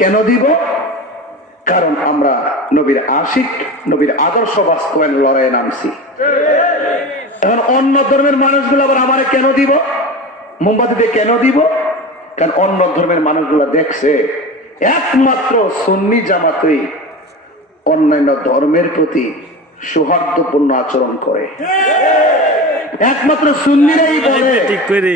কেন দিব? কারণ আমরা নবীর আশিক, নবীর আদর্শ বাস্তবায়ন লড়াইয়ে নামছি। এখন অন্য ধর্মের মানুষগুলো আবার আমারে কেন দিব? মোমবাতিতে কেন দিব? কারণ অন্য ধর্মের মানুষগুলো দেখছে একমাত্র সুন্নি জামাতই অন্যান্য ধর্মের প্রতি সৌহার্দ্যপূর্ণ আচরণ করে। একমাত্র সুন্নিরাই বলে। ঠিক করে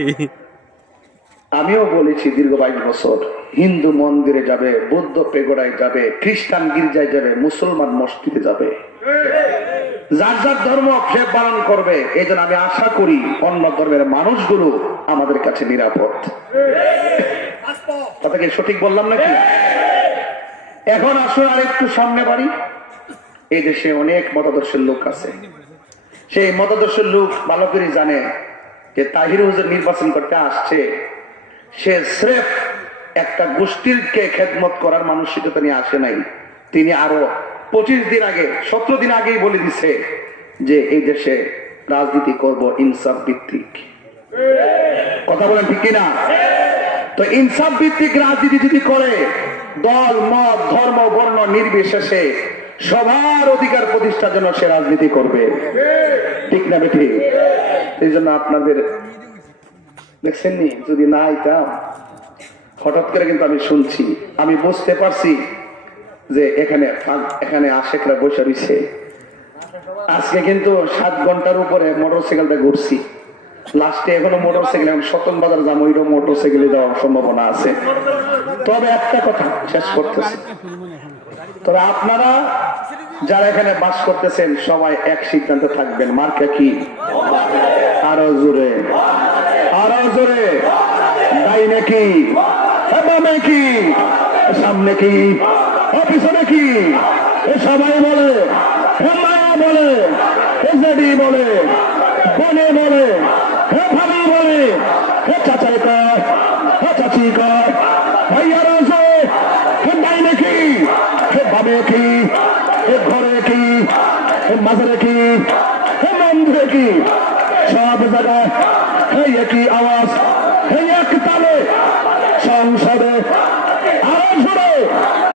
আমিও বলেছি দীর্ঘ 22 বছর, হিন্দু মন্দিরে যাবে, বৌদ্ধ পেগোড়ায় যাবে, খ্রিস্টান গির্জায় যাবে, মুসলমান মসজিদে যাবে, যার যার ধর্ম সে পালন করবে। এই জন্য আমি আশা করি অন্য ধর্মের মানুষগুলো আমাদের কাছে নিরাপদ। কথা কি সঠিক বললাম নাকি? এখন আসুন আর একটু সামনে বাড়ি। এই দেশে অনেক মতাদর্শের লোক আছে। সেই মতাদর্শের লোক ভালো করে জানে যে তাহির হুজুর নির্বাচন করতে আসছে, সে স্রেফ একটা গোষ্ঠীরকে খেদমত করার মানসিকতা নিয়ে আসে নাই। তিনি আরো 25 দিন আগে, 17 দিন আগেই বলে দিছে যে এই দেশে রাজনীতি করব ইনসাফ ভিত্তিক। কথা বলেন ঠিক কিনা? তো ইনসাফ ভিত্তিক রাজনীতি যদি করে, দল মত ধর্ম বর্ণ নির্বিশেষে সবার অধিকার প্রতিষ্ঠার জন্য সে রাজনীতি করবে। ঠিক না বেঠিক? এই জন্য আপনাদের দেখছেন নি, যদি না আইতাম, হঠাৎ করে কিন্তু আমি শুনছি, আমি বুঝতে পারছি যে এখানে আশেকরা বসে রয়েছে। আজকে কিন্তু 7 ঘন্টার উপরে মোটরসাইকেলটা ঘুরছি। লাস্টে এখনো মোটরসাইকেল, এখন সতন বাজার যাবো, ওইটা মোটরসাইকেলে যাওয়ার সম্ভাবনা আছে। তবে একটা কথা শেষ করতেছি, তবে আপনারা যারা এখানে বাস করতেছেন সবাই এক সিদ্ধান্তে থাকবেন। মার্কা কি? আরো জোরে, আরো জোরে। ডাইনে কি? বামে কি? সামনে কি? পিছনে কি? সবাই বলে, মায়া বলে, জেডি বলে, বনে বলে, ভাবি বলে, চাচাই কর, চাচি কর, ভাইয়ার আছে, ডাইনে কি? বামে কি? ঘরে কি? মাঝারে কি? মন্দিরে কি? সব জায়গায় একই আওয়াজ, এক তালে সংসদে আরো জোরে।